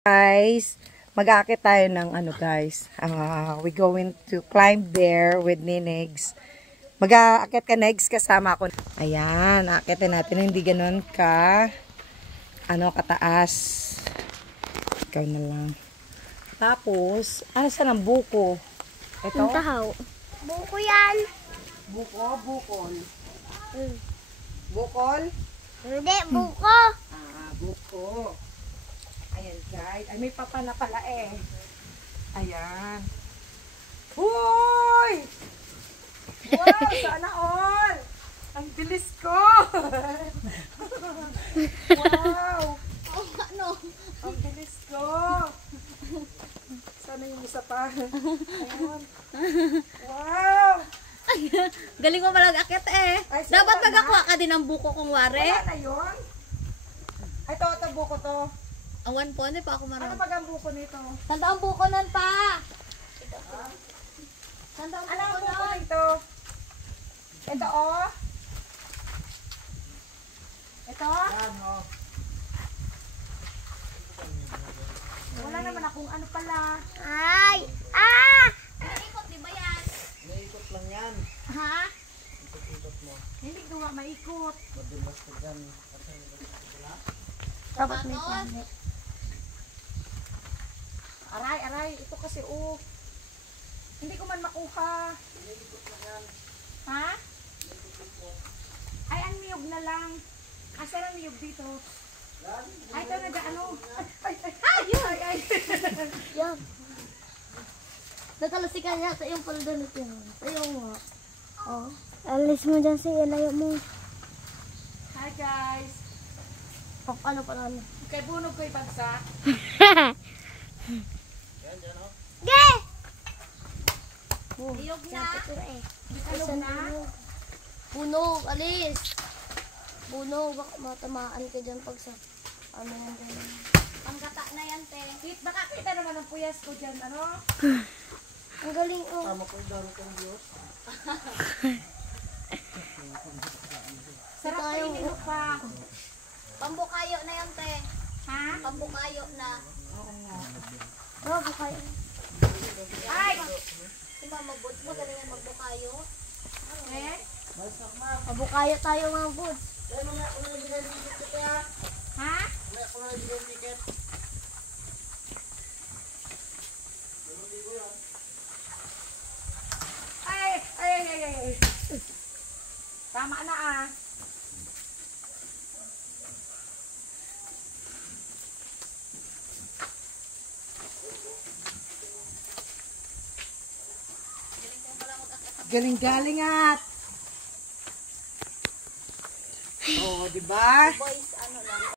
Guys, mag-aakit tayo ng ano guys. We going to climb there with Ninegs. Mag-aakit ka Negs kasama ako. Ayan, aakitin natin hindi ganoon ka kataas. Ikaw na lang. Tapos, saan ang buko? Ito? Buko yan. Buko, bukol. Bukol? Hindi, buko. Buko. Ayan guys. Ay, may papa na pala eh. Ayan. Uy! Wow, sana all! Ang bilis ko! Wow! Ano? Ang bilis ko! Sana yung isa pa. Ayan. Wow! Galing mo malag-akit eh. Ay, Dapat wala magakuha ka din ng buko kung wari. Wala na yun? Ay, ito buko to. Awan po, hindi pa ako Ano marami. pag ang buko nito? Sanda ang buko nun pa? Sanda ang Ano ang buko buko nun? nito? Ito oh. Ito? Yan oh. Wala naman akong ano pala. Ay! Ikot, di ba yan? Naikot lang yan. Ha? Ikot mo. Hindi ko nga maikot. Madulas ka dyan. Dapat may Tapos? planet. Aray. Ito kasi oh. Hindi ko man makuha. Ha? Ay, ang niyog na lang. Asan ang niyog dito? Ay, ito na ano. Ay. Yan. Natalasikan niya sa yung paldo nito. Ayaw mo. Oh. Alis mo dyan sa ilayo mo. Hi guys. Ano pa naman? Kay bunog ko ibagsak. Ge! Iyog na. Ano na? Bunog, alis. Bunog, baka matamaan ka dyan pag sa ano yan dyan. Panggata na yan, te. Nakakita naman ang puyas ko dyan. Ano? Ang galing oh. Tama ko yung daro kong Diyos. Sarap kainin pa. Pambukayo na yan, te. Ha? Pambukayo na. Oh, bukay. Ay! Si Mama Bud, magaling yan magbukayo. Eh? Mabukayo tayo mga bud. Kaya mamaya ako na nabigay ng ticket kaya. Ha? Mamaya ako na nabigay ng ticket. Ay. Tama na ah. Galing-galing at. Oh, di ba? Boys, ano lang.